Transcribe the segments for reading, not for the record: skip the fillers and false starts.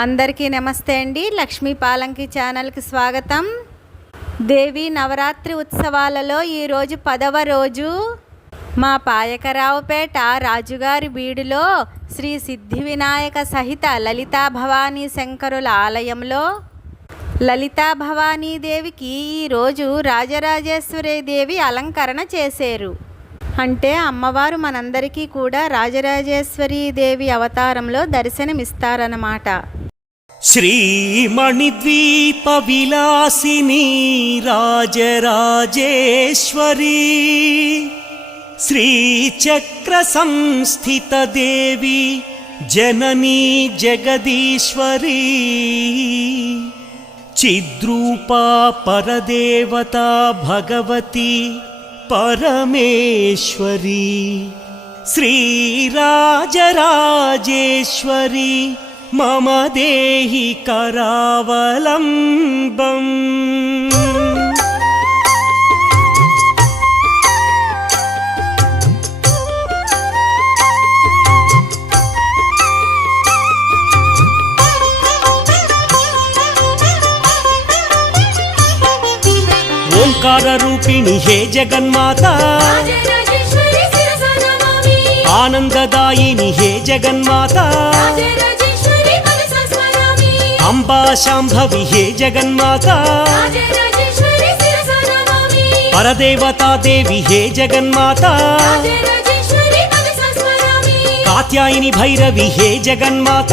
అందరికీ నమస్తే అండి. లక్ష్మీ పాలంకి ఛానల్కి స్వాగతం. దేవి నవరాత్రి ఉత్సవాలలో ఈరోజు 10వ రోజు మా పాయకరావుపేట రాజుగారి బీడులో శ్రీ సిద్ధి వినాయక సహిత లలితా భవానీ శంకరుల ఆలయంలో లలితా భవానీ దేవికి ఈరోజు రాజరాజేశ్వరి దేవి అలంకరణ చేశారు. అంటే అమ్మవారు మనందరికీ కూడా రాజరాజేశ్వరి దేవి అవతారంలో దర్శనమిస్తారన్నమాట. శ్రీమణిద్వీప విలాసిని రాజరాజేశ్వరి శ్రీచక్ర సంస్థిత దేవి జననీ జగదీశ్వరి చిద్రూపా పరదేవతా భగవతి పరమేశ్వరి శ్రీరాజరాజేశ్వరి మమ దేహి కరావలంబం. ఓంకార రూపిణి హే జగన్మాత, ఆనందదాయిని హే జగన్మాత, అంబా శాంభవి హే జగన్మాత, పరదేవతా దేవి హే జగన్మాత, కాత్యాయిని భైరవి హే జగన్మాత,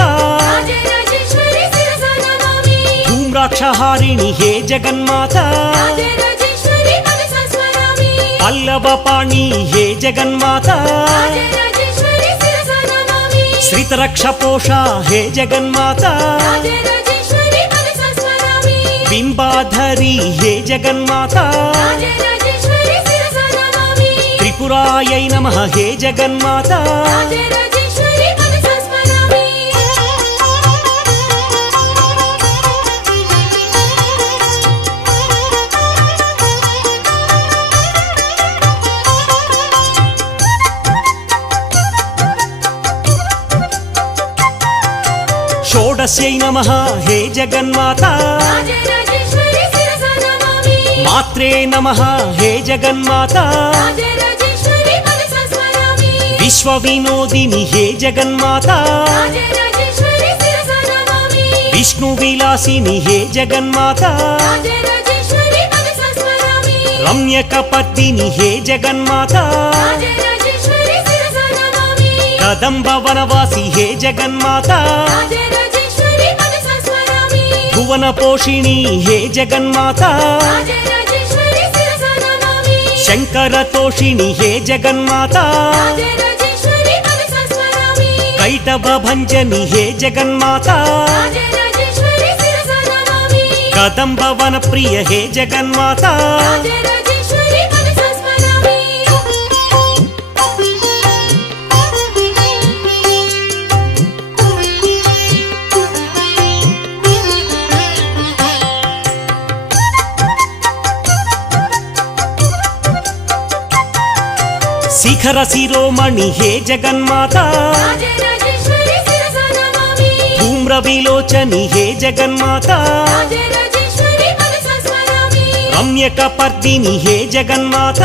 ధూమ్రాక్షహారిణి హే జగన్మాత, పల్లవపాణి హే జగన్మాత, శ్రితరక్షపోష హే జగన్మాత, బింబాధరి హే జగన్మాత, త్రిపురాయై నమః హే జగన్మాత. షోడశై నమః హే జగన్మాత, మాత్రే నమః హే జగన్మాత, విశ్వవినోదిని హే జగన్మాత, విష్ణు విలాసిని హే జగన్మాత, రమ్యకపర్దిని హే జగన్మాత, కదంబ వనవాసి హే జగన్మాత, భువన పోషిణి హే జగన్మాత, శంకర తోషిణి హే జగన్మాత, కైటభ భంజని హే జగన్మాత, కదంబ వన ప్రియ హే జగన్మాత. శిఖర శిరోమణి హే జగన్మాత, ధూమ్ర విలోచని హే జగన్మాత, రమ్యకపర్దిని హే జగన్మాత,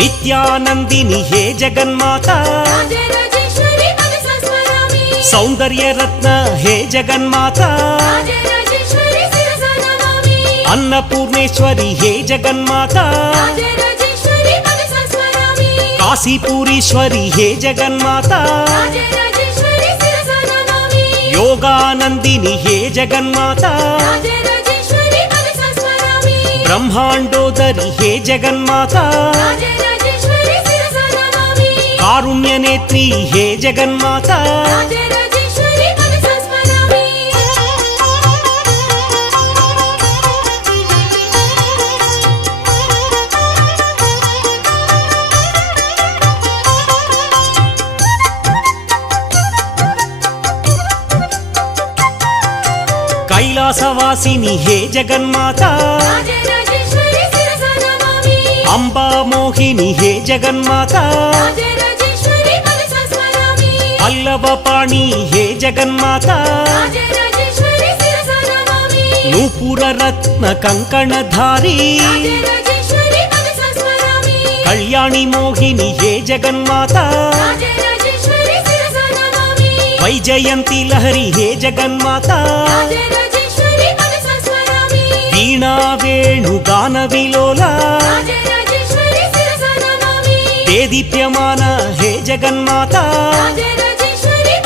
నిత్యానందిని హే జగన్మాత, సౌందర్యరత్న హే జగన్మాత, అన్నపూర్ణేశ్వరి హే జగన్మాత, కాశీపూరీశ్వరి హే జగన్మాత, యోగానందిని హే జగన్మాత, బ్రహ్మాండోదరి హే జగన్మాత, కారుణ్యనేత్రి హే జగన్మాత. కైలాసవాసిని హే జగన్మాత, అంబా మోహిని హే జగన్మాత, పల్లవపాణి హే జగన్మాత రాజరాజేశ్వరి శిరసా నమామి నూపుర రత్న కంకణధారి రాజరాజేశ్వరి మనసా స్మరామి కళ్యాణి మోహిని హే జగన్మాత రాజరాజేశ్వరి శిరసా నమామి వైజయంతి లహరి హే జగన్మాత రాజరాజేశ్వరి మనసా స్మరామి వీణా వేణుగాన విలోల రాజరాజేశ్వరి శిరసా నమామి దేదీప్యమాన హే జగన్మాత రాజరాజేశ్వరి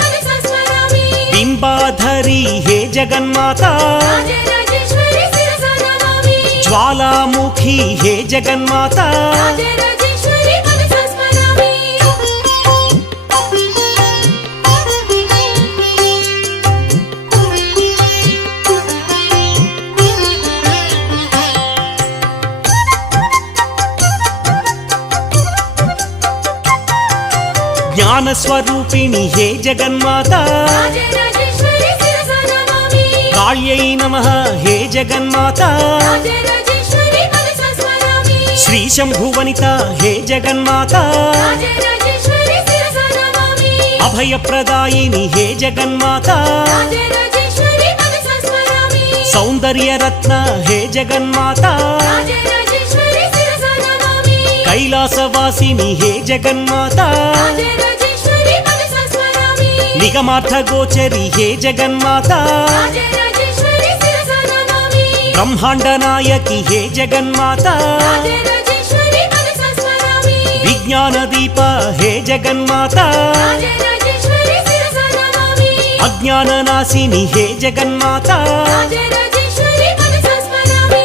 మనసా స్మరామి బింబాధరి హే జగన్మాత రాజరాజేశ్వరి శిరసా నమామి జ్వాలాముఖి హే జగన్మాత రాజరాజేశ్వరి మనసా స్మరామి జ్ఞాన స్వరూపిణి హే జగన్మాత రాజరాజేశ్వరి శిరసా నమామి కాళ్యై నమః హే జగన్మాత రాజరాజేశ్వరి మనసా స్మరామి శ్రీ శంభువనిత హే జగన్మాత రాజరాజేశ్వరి శిరసా నమామి అభయప్రదాయిని హే జగన్మాత రాజరాజేశ్వరి మనసా స్మరామి సౌందర్య రత్న హే జగన్మాత రాజరాజేశ్వరి శిరసా నమామి కైలాసవాసిని హే జగన్మాత రాజరాజేశ్వరి మనసా స్మరామి నిగమార్థ గోచరి హే జగన్మాత రాజరాజేశ్వరి శిరసా నమామి బ్రహ్మాండ నాయకి హే జగన్మాత రాజరాజేశ్వరి మనసా స్మరామి విజ్ఞాన దీప హే జగన్మాత రాజరాజేశ్వరి శిరసా నమామి అజ్ఞాన నాశిని హే జగన్మాత రాజరాజేశ్వరి మనసా స్మరామి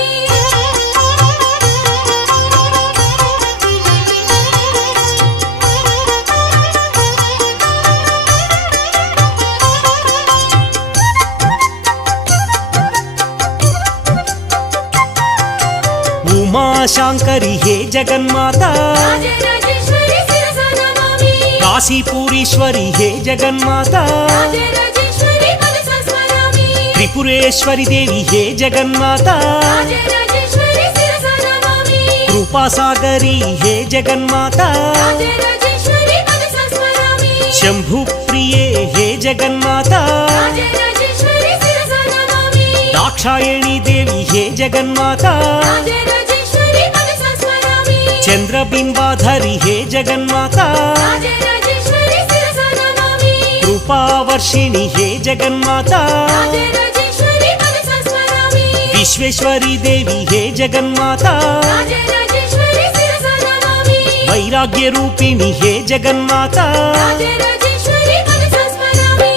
ఉమాశాంకరి హే జగన్మాత రాజరాజేశ్వరి శిరసా నమామి కాశీపూరీశ్వరి హే జగన్మాత రాజరాజేశ్వరి మనసా స్మరామి త్రిపురేశ్వరి దేవి హే జగన్మాత రాజరాజేశ్వరి శిరసా నమామి కృపాసాగరి హే జగన్మాత రాజరాజేశ్వరి మనసా స్మరామి శంభు ప్రియే హే జగన్మాత రాజరాజేశ్వరి శిరసా నమామి దాక్షాయణి దేవి హే జగన్మాత రాజరాజేశ్వరి మనసా స్మరామి చంద్రబింబాధరి హే జగన్మాత రాజరాజేశ్వరి శిరసా నమామి కృపావర్షిణి హే జగన్మాత రాజరాజేశ్వరి మనసా స్మరామి విశ్వేశ్వరి దేవి హే జగన్మాత రాజరాజేశ్వరి శిరసా నమామి వైరాగ్య రూపిణి హే జగన్మాత రాజరాజేశ్వరి మనసా స్మరామి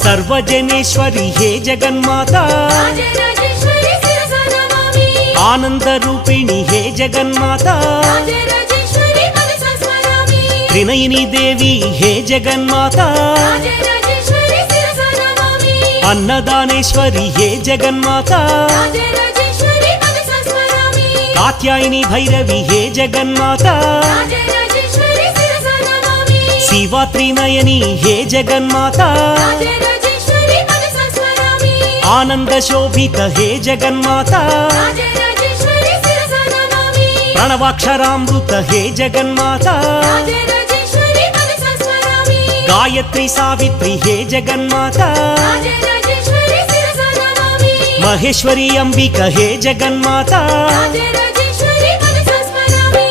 సర్వజనేశ్వరి హే జగన్మాత రాజరాజేశ్వరి శిరసా నమామి ఆనంద రూపిణి హే జగన్మాత రాజరాజేశ్వరి మనసా స్మరామి త్రినయని దేవి హే జగన్మాత రాజరాజేశ్వరి శిరసా నమామి అన్నదానేశ్వరి హే జగన్మాత రాజరాజేశ్వరి మనసా స్మరామి కాత్యాయని భైరవి హే జగన్మాత రాజరాజేశ్వరి శిరసా నమామి శివాత్రినయని హే జగన్మాత రాజరాజేశ్వరి మనసా స్మరామి ఆనంద శోభిత హే జగన్మాత రాజరాజేశ్వరి శిరసా నమామి ప్రణవాక్షరామృత హే జగన్మాత రాజరాజేశ్వరి మనసా స్మరామి గాయత్రి సావిత్రి హే జగన్మాత రాజరాజేశ్వరి శిరసా నమామి మహేశ్వరి అంబిక హే జగన్మాత రాజరాజేశ్వరి మనసా స్మరామి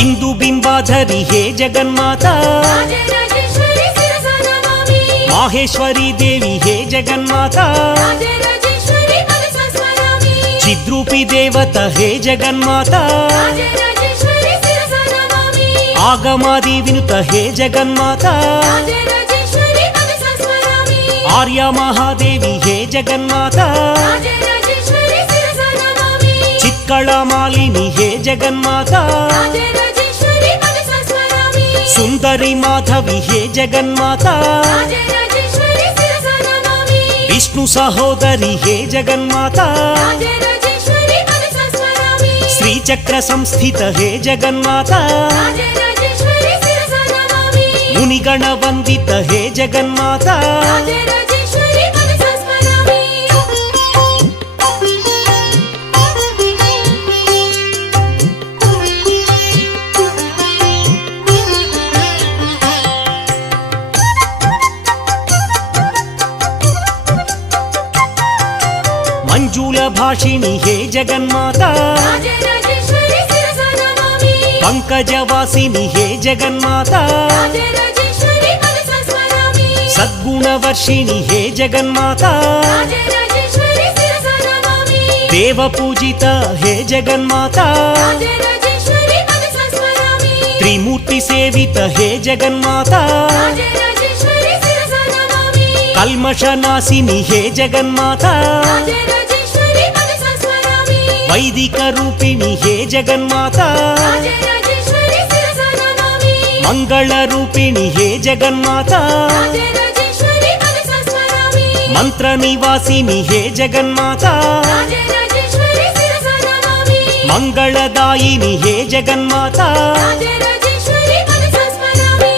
ఇందు బింబాధరి హే జగన్మాత రాజరాజేశ్వరి శిరసా నమామి మాహేశ్వరి దేవి హే జగన్మాత రాజరాజేశ్వరి మనసా స్మరామి చిద్రూపి దేవత హే జగన్మాత రాజరాజేశ్వరి శిరసా నమామి ఆగమాది వినుత హే జగన్మాత రాజరాజేశ్వరి మనసా స్మరామి ఆర్య మహాదేవి హే జగన్మాత రాజరాజేశ్వరి శిరసా నమామి చిత్కళ మాలిని హే జగన్మాత రాజరాజేశ్వరి మనసా స్మరామి సుందరి మాధవి హే జగన్మాత రాజరాజేశ్వరి శిరసా నమామి విష్ణు సహోదరి హే జగన్మాత రాజరాజేశ్వరి మనసా స్మరామి శ్రీచక్ర సంస్థిత హే జగన్మాత రాజరాజేశ్వరి శిరసా నమామి మునిగణ వందిత హే జగన్మాత రాజరాజేశ్వరి మనసా స్మరామి మంజుల భాషిణి హే జగన్మాత రాజరాజేశ్వరి శిరసా నమామి పంకజవాసిని హే జగన్మాత రాజరాజేశ్వరి మనసా స్మరామి సద్గుణవర్షిణి హే జగన్మాత రాజరాజేశ్వరి శిరసా నమామి దేవ పూజిత హే జగన్మాత రాజరాజేశ్వరి మనసా స్మరామి త్రిమూర్తి సేవిత హే జగన్మాత రాజరాజేశ్వరి శిరసా నమామి కల్మషనాశిని హే జగన్మాత రాజరాజేశ్వరి మనసా స్మరామి వైదిక రూపిణి హే జగన్మాత రాజరాజేశ్వరి శిరసా నమామి మంగళ రూపిణి హే జగన్మాత రాజరాజేశ్వరి మనసా స్మరామి మంత్ర నివాసిని హే జగన్మాత రాజరాజేశ్వరి శిరసా నమామి మంగళదాయిని హే జగన్మాత రాజరాజేశ్వరి మనసా స్మరామి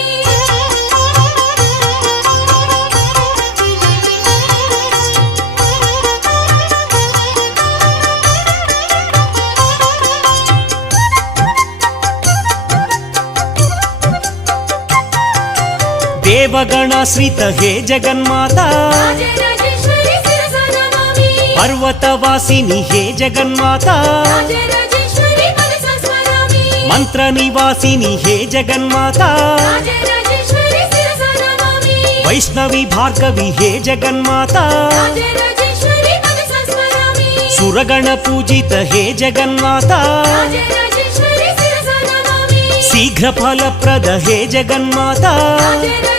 దేవగణాశ్రిత హే జగన్మాత రాజరాజేశ్వరి శిరసా నమామి పర్వతవాసిని హే జగన్మాత రాజరాజేశ్వరి మనసా స్మరామి మంత్ర నివాసిని హే జగన్మాత రాజరాజేశ్వరి శిరసా నమామి వైష్ణవి భార్గవి హే జగన్మాత రాజరాజేశ్వరి మనసా స్మరామి సురగణ పూజిత హే జగన్మాత రాజరాజేశ్వరి శిరసా నమామి శీఘ్ర ఫలప్రద హే జగన్మాత రాజరాజేశ్వరి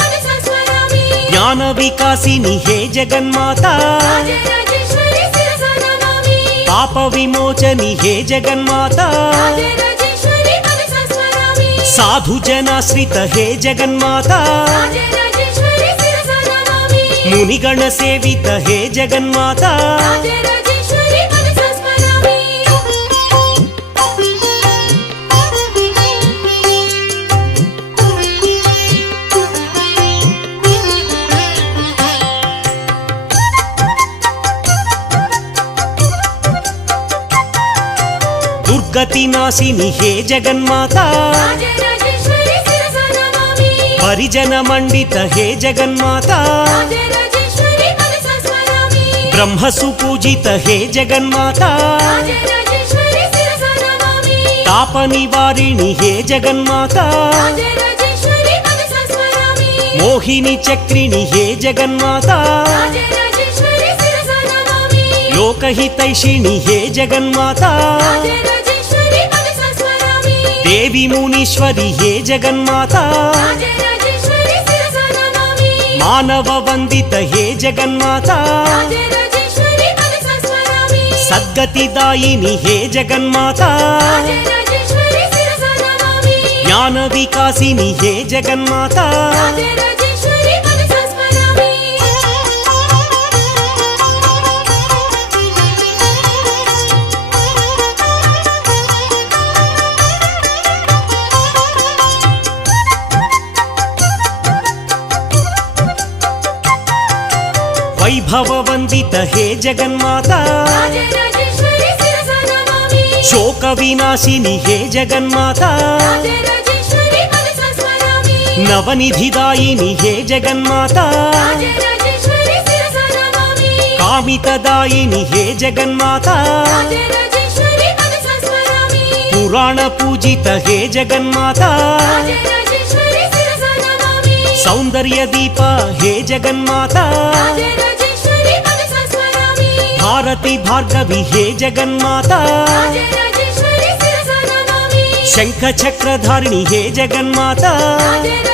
మనసా స్మరామి జ్ఞాన వికాసిని హే జగన్మాత రాజరాజేశ్వరి శిరసా నమామి పాప విమోచని హే జగన్మాత రాజరాజేశ్వరి మనసా స్మరామి సాధు జనాశ్రిత హే జగన్మాత రాజరాజేశ్వరి శిరసా నమామి మునిగణ సేవిత హే జగన్మాత రాజరాజేశ్వరి మనసా స్మరామి దుర్గతి నాశిని హే జగన్మాత రాజరాజేశ్వరి శిరసా నమామి పరిజన మండిత హే జగన్మాత రాజరాజేశ్వరి మనసా స్మరామి బ్రహ్మ సుపూజిత హే జగన్మాత రాజరాజేశ్వరి శిరసా నమామి తాప నివారిణి హే జగన్మాత రాజరాజేశ్వరి మనసా స్మరామి మోహిని చక్రిణి హే జగన్మాత రాజరాజేశ్వరి శిరసా నమామి లోకహితైషిణి హే జగన్మాత రాజరాజేశ్వరి మనసా స్మరామి దేవి మునీశ్వరి హే జగన్మాత రాజరాజేశ్వరి శిరసా నమామి మానవ వందిత హే జగన్మాత రాజరాజేశ్వరి మనసా స్మరామి సద్గతిదాయిని హే జగన్మాత రాజరాజేశ్వరి శిరసా నమామి జ్ఞాన వికాసిని హే జగన్మాత రాజరాజేశ్వరి మనసా స్మరామి వైభవ వందిత హే జగన్మాత రాజరాజేశ్వరి శిరసా నమామి శోక వినాశిని హే జగన్మాత రాజరాజేశ్వరి మనసా స్మరామి నవనిధిదాయిని హే జగన్మాత రాజరాజేశ్వరి శిరసా నమామి కామితదాయిని హే జగన్మాత రాజరాజేశ్వరి మనసా స్మరామి పురాణ పూజిత హే జగన్మాత రాజరాజేశ్వరి శిరసా నమామి సౌందర్య దీప హే జగన్మాత రాజరాజేశ్వరి మనసా స్మరామి భారతి భార్గవి హే జగన్మాత రాజరాజేశ్వరి శిరసా నమామి శంఖ చక్రధారిణి హే జగన్మాత రాజరాజేశ్వరి